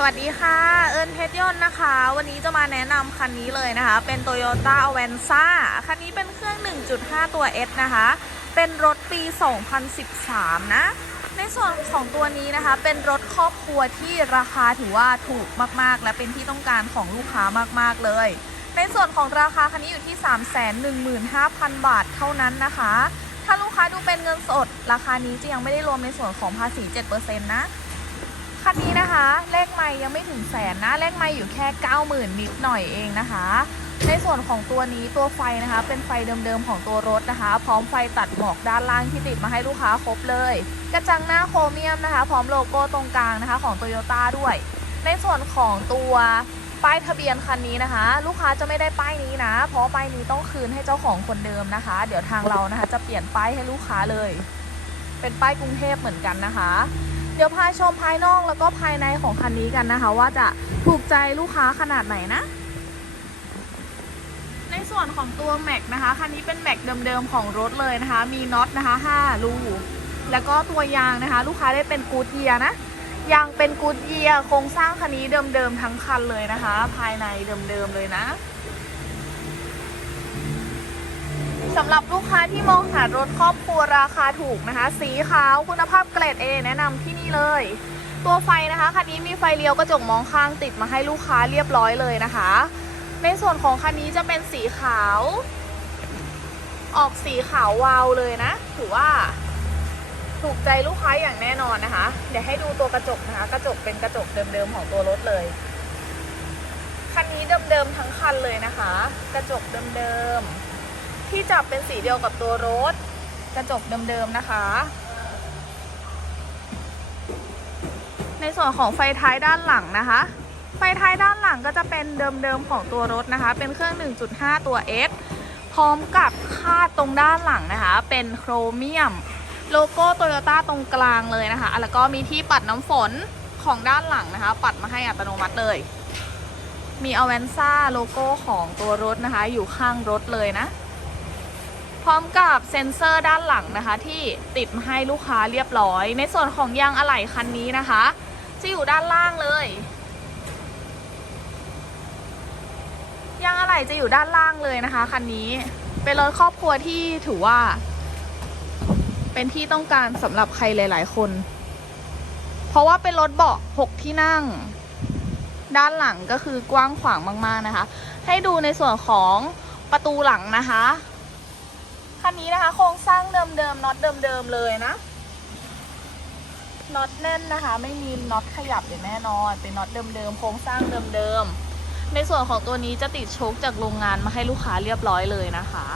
สวัสดีค่ะ เอิญเพชรยนต์นะคะ วันนี้จะมาแนะนำคันนี้เลยนะคะ เป็น Toyota Avanza คันนี้เป็นเครื่อง 1.5 ตัว S นะคะ เป็นรถปี 2013 นะ ในส่วนของตัวนี้นะคะ เป็นรถครอบครัวที่ราคาถือว่าถูกมากๆ และเป็นที่ต้องการของลูกค้ามากๆเลย ในส่วนของราคาคันนี้อยู่ที่ 315,000 บาทเท่านั้นนะคะ ถ้าลูกค้าดูเป็นเงินสด ราคานี้จะยังไม่ได้รวมในส่วนของภาษี 7%นะ คันนี้นะคะ เลขไม่ยังไม่ถึงแสนนะ เลขไม่อยู่แค่ 90,000 นิดหน่อยเองนะคะ ในส่วนของตัวนี้ตัวไฟนะคะ เป็นไฟเดิมๆของตัวรถนะคะ พร้อมไฟตัดหมอกด้านล่างที่ติดมาให้ลูกค้าครบเลย กระจังหน้าโครเมียมนะคะ พร้อมโลโก้ตรงกลางนะคะของ Toyota ด้วย ในส่วนของตัวป้ายทะเบียนคันนี้นะคะ ลูกค้าจะไม่ได้ป้ายนี้นะ เพราะป้ายนี้ต้องคืนให้เจ้าของคนเดิมนะคะ เดี๋ยวทางเรานะคะ จะเปลี่ยนป้ายให้ลูกค้าเลย เป็นป้ายกรุงเทพเหมือนกันนะคะ เดี๋ยวพาชมภายนอกแล้วก็ภายในของคันนี้กันนะคะ ว่าจะถูกใจลูกค้าขนาดไหนนะ ในส่วนของตัวแม็กนะคะคันนี้เป็นแม็กเดิมๆของรถเลยนะคะ มีน็อตนะคะ5รูแล้วก็ตัวยางนะคะ ลูกค้าได้เป็นกูดเยียนะยางเป็นกูดเยียโครงสร้างคันนี้เดิมๆทั้งคันเลยนะคะ ภายในเดิมๆเลยนะ สำหรับลูกค้าที่มองหารถครอบครัวราคาถูกนะคะ สีขาวคุณภาพเกรด A แนะนำที่นี่เลย ตัวไฟนะคะคันนี้มีไฟเลี้ยวกระจกมองข้างติดมาให้ลูกค้าเรียบร้อยเลยนะคะ ในส่วนของคันนี้จะเป็นสีขาว ออกสีขาววาวเลยนะ ถือว่าถูกใจลูกค้าอย่างแน่นอนนะคะ เดี๋ยวให้ดูตัวกระจกนะคะ กระจกเป็นกระจกเดิมๆของตัวรถเลย คันนี้เดิมๆทั้งคันเลยนะคะ กระจกเดิมๆ ที่จับเป็นสีเดียวกับตัวรถ กระจกเดิมๆนะคะ ในส่วนของไฟท้ายด้านหลังนะคะ ไฟท้ายด้านหลังก็จะเป็นเดิมๆของตัวรถนะคะ เป็นเครื่อง 1.5 ตัว S พร้อมกับคาดตรงด้านหลังนะคะ เป็นโครเมียม โลโก้โตโยต้าตรงกลางเลยนะคะ แล้วก็มีที่ปัดน้ำฝนของด้านหลังนะคะ ปัดมาให้อัตโนมัติเลยมีอเวนซ่าโลโก้ของตัวรถนะคะ อยู่ข้างรถเลยนะ พร้อมกับเซ็นเซอร์ด้านหลังนะคะ ที่ติดให้ลูกค้าเรียบร้อย ในส่วนของยางอะไหล่คันนี้นะคะจะอยู่ด้านล่างเลยยางอะไหล่จะอยู่ด้านล่างเลยนะคะคันนี้เป็นรถครอบครัวที่ถือว่า เป็นที่ต้องการสำหรับใครหลาย ๆ คน เพราะว่าเป็นรถเบาะ6ที่นั่ง ด้านหลังก็คือกว้างขวางมาก ๆ นะคะ ให้ดูในส่วนของประตูหลังนะคะ คันนี้นะคะ โครงสร้างเดิมๆน็อตเดิมๆเลยนะน็อตแน่นนะคะ ไม่มีน็อตขยับอย่างแน่นอน เป็นน็อตเดิมๆโครงสร้างเดิมๆในส่วนของตัวนี้จะติดโชคจากโรงงานมาให้ลูกค้าเรียบร้อยเลยนะคะ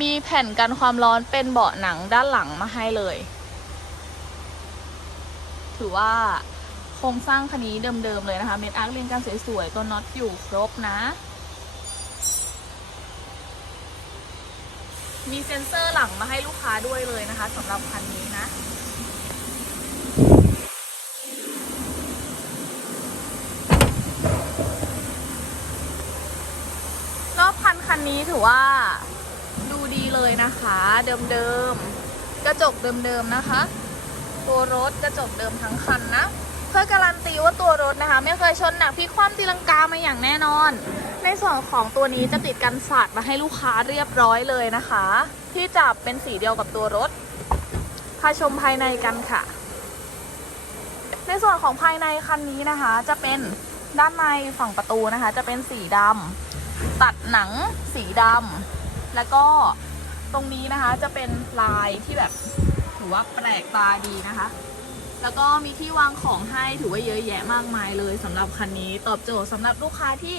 มีแผ่นกันความร้อนเป็นเบาะหนังด้านหลังมาให้เลย ถือว่าโครงสร้างคันนี้เดิมๆเลยนะคะ เม็ดอาร์คเรียงกันสวยๆตัวน็อตอยู่ครบนะ มีเซ็นเซอร์หลังมาให้ลูกค้าด้วยเลยนะคะสำหรับคันนี้นะ รอบคันคันนี้ถือว่าดูดีเลยนะคะ เดิมๆ กระจกเดิมๆนะคะ ตัวรถกระจกเดิมทั้งคันนะ เพื่อการันตีว่าตัวรถนะคะ ไม่เคยชนหนักพลิกคว่ำตีลังกามาอย่างแน่นอน ในส่วนของตัวนี้จะติดกันสาดมาให้ลูกค้าเรียบร้อยเลยนะคะ ที่จับเป็นสีเดียวกับตัวรถ พาชมภายในกันค่ะ ในส่วนของภายในคันนี้นะคะ จะเป็นด้านในฝั่งประตูนะคะ จะเป็นสีดำตัดหนังสีดำแล้วก็ตรงนี้นะคะจะเป็นลายที่แบบถือว่าแปลกตาดีนะคะ แล้วก็มีที่วางของให้ถือว่าเยอะแยะมากมายเลยสำหรับคันนี้ ตอบโจทย์สำหรับลูกค้าที่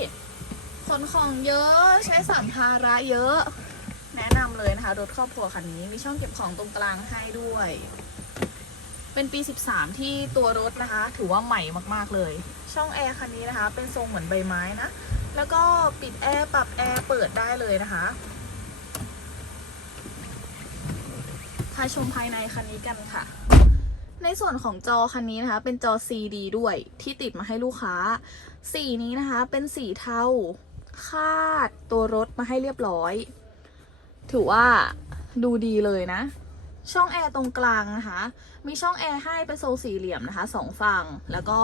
ขนของเยอะใช้สัมภาระเยอะ แนะนำเลยนะคะ รถครอบครัวคันนี้มีช่องเก็บของตรงกลางให้ด้วย เป็นปี 13 ที่ตัวรถนะคะ ถือว่าใหม่มากๆเลย ช่องแอร์คันนี้นะคะ เป็นทรงเหมือนใบไม้นะ แล้วก็ปิดแอร์ปรับแอร์เปิดได้เลยนะคะพาชมภายในคันนี้กันค่ะ ในส่วนของจอคันนี้นะคะ เป็นจอ CD ด้วยที่ติดมาให้ลูกค้า สีนี้นะคะ เป็นสีเทา คาดตัวรถมาให้เรียบร้อย ถือว่าดูดีเลยนะ ช่องแอร์ตรงกลางนะคะ มีช่องแอร์ให้เป็นทรงสี่เหลี่ยมนะคะสองฝั่ง แล้วก็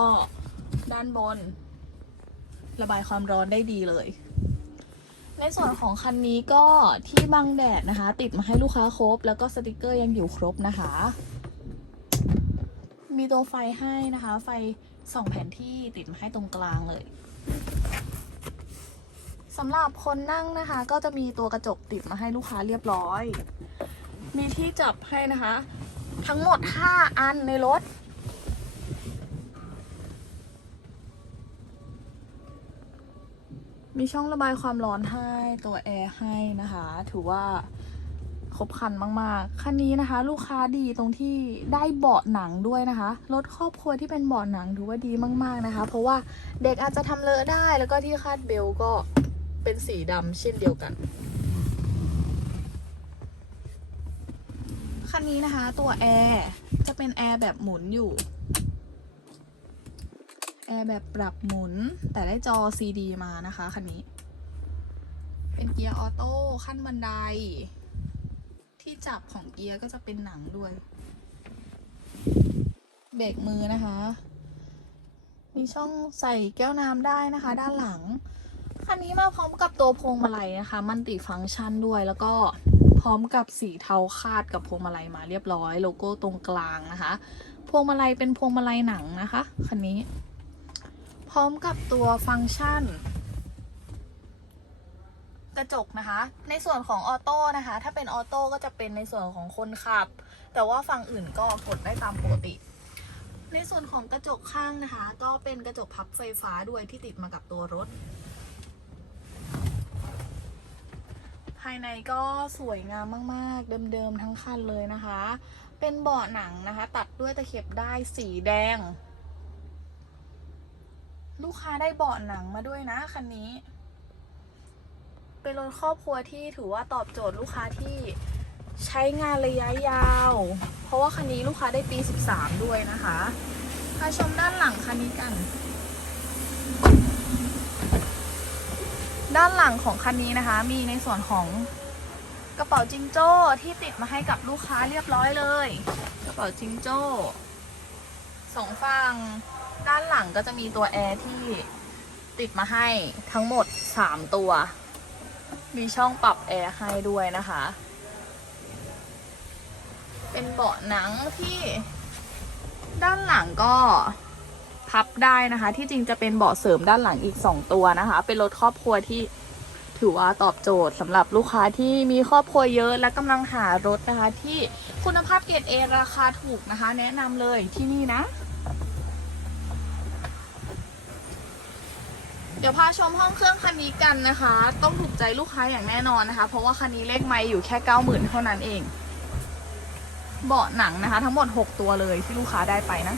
ด้านบน ระบายความร้อนได้ดีเลย ในส่วนของคันนี้ก็ที่บังแดดนะคะ ติดมาให้ลูกค้าครบ แล้วก็สติกเกอร์ยังอยู่ครบนะคะ มีตัวไฟให้นะคะ ไฟสองแผนที่ติดมาให้ตรงกลางเลย สำหรับคนนั่งนะคะ ก็จะมีตัวกระจกติดมาให้ลูกค้าเรียบร้อย มีที่จับให้นะคะ ทั้งหมด 5 อันในรถ มีช่องระบายความร้อนให้ตัวแอร์ให้นะคะ ถือว่าครบครันมากๆ คันนี้นะคะ ลูกค้าดีตรงที่ได้เบาะหนังด้วยนะคะ รถครอบครัวที่เป็นเบาะหนังถือว่าดีมากๆนะคะ เพราะว่าเด็กอาจจะทำเลอะได้แล้วก็ที่คาดเบลก็ เป็นสีดำเช่นเดียวกัน คันนี้นะคะ ตัวแอร์จะเป็นแอร์แบบหมุนอยู่ แอร์แบบปรับหมุน แต่ได้จอ CD มานะคะ คันนี้ เป็นเกียร์ออโต้ขั้นบันได ที่จับของเกียร์ก็จะเป็นหนังด้วย เบรกมือนะคะ มีช่องใส่แก้วน้ำได้นะคะ ด้านหลัง คันนี้มาพร้อมกับตัวพวงมาลัยนะคะ มันติฟังก์ชันด้วยแล้วก็พร้อมกับสีเทาคาดกับพวงมาลัยมาเรียบร้อย โลโก้ตรงกลางนะคะ พวงมาลัยเป็นพวงมาลัยหนังนะคะคันนี้ พร้อมกับตัวฟังก์ชัน กระจกนะคะ ในส่วนของออโต้นะคะ ถ้าเป็นออโต้ก็จะเป็นในส่วนของคนขับ แต่ว่าฝั่งอื่นก็กดได้ตามปกติ ในส่วนของกระจกข้างนะคะ ก็เป็นกระจกพับไฟฟ้าด้วยที่ติดมากับตัวรถ ภายในก็สวยงามมากๆ เดิมๆทั้งคันเลยนะคะ เป็นเบาะหนังนะคะ ตัดด้วยตะเข็บได้สีแดง ลูกค้าได้เบาะหนังมาด้วยนะคันนี้ เป็นรถครอบครัวที่ถือว่าตอบโจทย์ลูกค้าที่ใช้งานระยะยาว เพราะว่าคันนี้ลูกค้าได้ปี 13 ด้วยนะคะมาชมด้านหลังคันนี้กัน ด้านหลังของคันนี้นะคะ มีในส่วนของกระเป๋าจิงโจ้ที่ติดมาให้กับลูกค้าเรียบร้อยเลย กระเป๋าจิงโจ้สองฝั่งด้านหลังก็จะมีตัวแอร์ที่ติดมาให้ทั้งหมด 3 ตัว มีช่องปรับแอร์ให้ด้วยนะคะ เป็นเบาะหนังที่ด้านหลังก็ พับได้นะคะ ที่จริงจะเป็นเบาะเสริมด้านหลังอีก 2 ตัวนะคะ เป็นรถครอบครัวที่ถือว่าตอบโจทย์สำหรับลูกค้าที่มีครอบครัวเยอะและกำลังหารถนะคะ ที่คุณภาพเกรดเอราคาถูกนะคะ แนะนำเลยที่นี่นะ เดี๋ยวพาชมห้องเครื่องคันนี้กันนะคะ ต้องถูกใจลูกค้าอย่างแน่นอนนะคะ เพราะว่าคันนี้เลขไม่อยู่แค่เก้าหมื่นเท่านั้นเอง เบาะหนังนะคะ ทั้งหมด 6 ตัวเลยที่ลูกค้าได้ไปนะ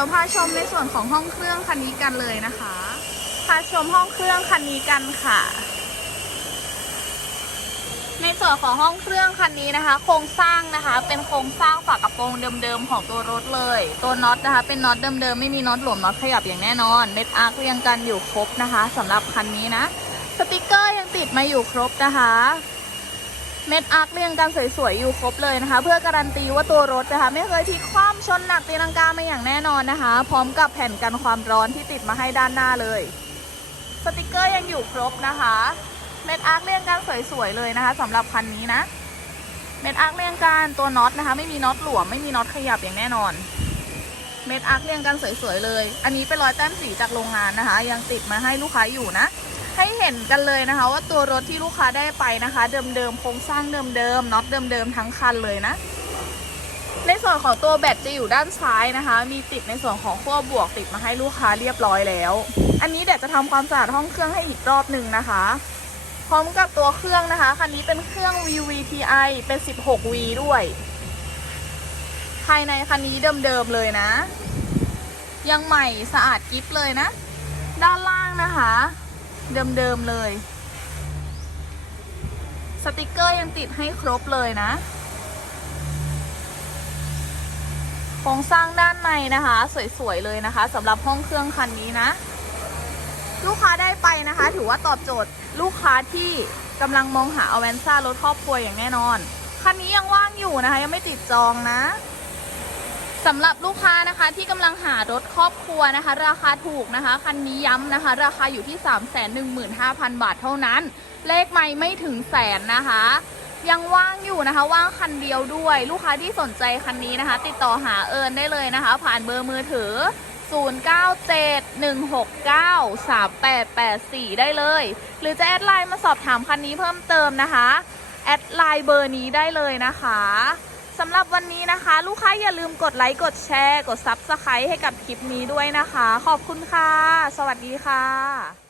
ดี๋ยวพาชมในส่วนของห้องเครื่องคันนี้กันเลยนะคะ พาชมห้องเครื่องคันนี้กันค่ะ ในส่วนของห้องเครื่องคันนี้นะคะ โครงสร้างนะคะ เป็นโครงสร้างฝากระโปรงเดิมๆของตัวรถเลย ตัวน็อตนะคะ เป็นน็อตเดิมๆไม่มีน็อตหลวมน็อตขยับอย่างแน่นอนเม็ดอาร์คเรียงกันอยู่ครบนะคะสำหรับคันนี้นะ สติกเกอร์ยังติดมาอยู่ครบนะคะ เม็ดอาร์คเรียงกันสวยๆอยู่ครบเลยนะคะ เพื่อการันตีว่าตัวรถนะคะไม่เคยพลิกคว่ำชนหนักตีลังกามาอย่างแน่นอนนะคะ พร้อมกับแผ่นกันความร้อนที่ติดมาให้ด้านหน้าเลย สติกเกอร์ยังอยู่ครบนะคะ เม็ดอาร์คเรียงกันสวยๆเลยนะคะสำหรับคันนี้นะเม็ดอาร์คเรียงกันตัวน็อตนะคะ ไม่มีน็อตหลวมไม่มีน็อตขยับอย่างแน่นอน เม็ดอาร์คเรียงกันสวยๆเลย อันนี้เป็นรอยแต้มสีจากโรงงานนะคะ ยังติดมาให้ลูกค้าอยู่นะ ให้เห็นกันเลยนะคะ ว่าตัวรถที่ลูกค้าได้ไปนะคะ เดิมๆโครงสร้างเดิมๆน็อตเดิมๆทั้งคันเลยนะ ในส่วนของตัวแบตจะอยู่ด้านซ้ายนะคะ มีติดในส่วนของขั้วบวกติดมาให้ลูกค้าเรียบร้อยแล้ว อันนี้เดี๋ยวจะทำความสะอาดห้องเครื่องให้อีกรอบหนึ่งนะคะพร้อมกับตัวเครื่องนะคะ คันนี้เป็นเครื่อง VVTi เป็น 16V ด้วย ภายในคันนี้เดิมๆเลยนะ ยังใหม่สะอาดกิฟเลยนะ ด้านล่างนะคะ เดิมๆเลย สติกเกอร์ยังติดให้ครบเลยนะโครงสร้างด้านในนะคะ สวยๆเลยนะคะสำหรับห้องเครื่องคันนี้นะ ลูกค้าได้ไปนะคะ ถือว่าตอบโจทย์ลูกค้าที่กำลังมองหาอเวนซ่ารถครอบครัวอย่างแน่นอน คันนี้ยังว่างอยู่นะคะ ยังไม่ติดจองนะ สำหรับลูกค้านะคะที่กำลังหารถครอบครัวนะคะ ราคาถูกนะคะ คันนี้ย้ำนะคะ ราคาอยู่ที่ 3 1 5 0 0 0 บาทเท่านั้น เลขไม่ไม่ถึงแสนนะคะ ยังว่างอยู่นะคะ ว่างคันเดียวด้วย ลูกค้าที่สนใจคันนี้นะคะ ติดต่อหาเอิญได้เลยนะคะ ผ่านเบอร์มือถือ 0971693884 ได้เลย หรือจะแอดไลน์มาสอบถามคันนี้เพิ่มเติมนะคะ แอดไลน์เบอร์นี้ได้เลยนะคะ สำหรับวันนี้นะคะ ลูกค้าอย่าลืมกดไลค์กดแชร์ กด Subscribe ให้กับคลิปนี้ด้วยนะคะ ขอบคุณค่ะ สวัสดีค่ะ